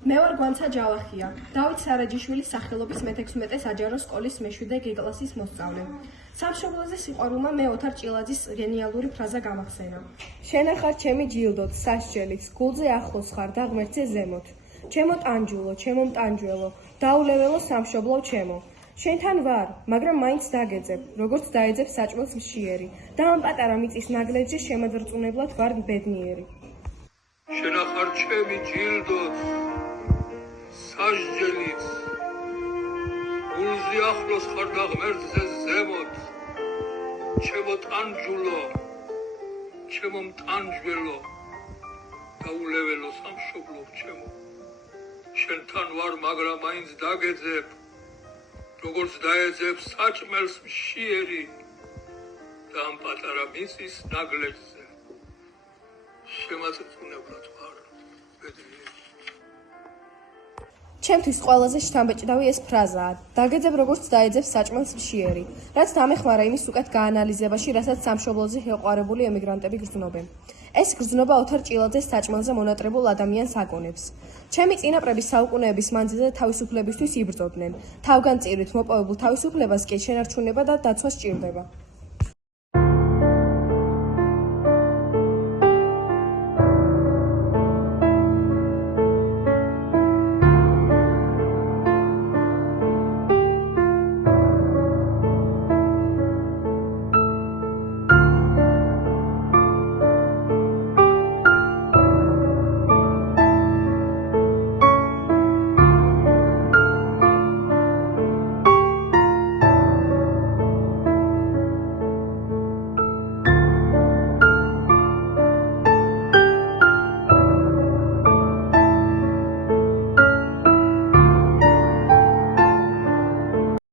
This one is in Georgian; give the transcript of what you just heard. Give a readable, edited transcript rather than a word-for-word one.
მე ვარ გვანცა ჯავახია, დავით სარაჯიშვილის სახელობის მე-16 საჯარო სკოლის მე-7 გ-კლასის მოსწავლე. სამშობლოზე სიყვარულმა მე ოთარ ჭილაძის გენიალური ფრაზა გამახსენა. შენ ხარ ჩემი ჯილდოთ, სასჯელით, გულზე ახლოს ხარ და ღმერთზე ზემოთ. ჩემო ტანჯულო, ჩემო მტანჯველო, დაულეველო სამშობლო ჩემო. შენთან ვარ, მაგრამ მაინც დაგეძებ, როგორც დაეძებ საჭმელს მშიერი და ამ პატარა მიწის ნაგლეჯზე შემადრწუნებლად ვარ ბედნიერი. შენ ხარ ჩემი ჯილდოთ, სასჯელით, გულზე ახლოს ხარ და ღმერთზე ზემოთ. ჩემო ტანჯულო, ჩემო მტანჯველო, დაულეველო სამშობლო ჩემო. შენთან ვარ, მაგრამ მაინც დაგეძებ, როგორც დაეძებ საჭმელს მშიერი და ამ პატარა მიწის ნაგლეჯზე შემაწუნებლად ვარ ბედნიერი. ჩემთვის ყველაზე შთამბეჭდავი ეს ფრაზაა. დაგეძებ როგორც დაეძებ საჭმელს მშიერი, რაც დამეხმარა იმის უკეთ გაანალიზებაში, რასაც სამშობლოზე შეყვარებული ემიგრანტები გრძნობენ. ეს გრძნობა ოთარ ჭილაძეს საჭმელზე მონატრებულ ადამიანს აგონებს. ჩემი წინაპრები საუკუნეების მანძილზე თავისუფლებისთვის იბრძოდნენ. თავგანწირვით მოპოვებულ თავისუფლებას კი შენარჩუნება და დაცვა სჭირდება.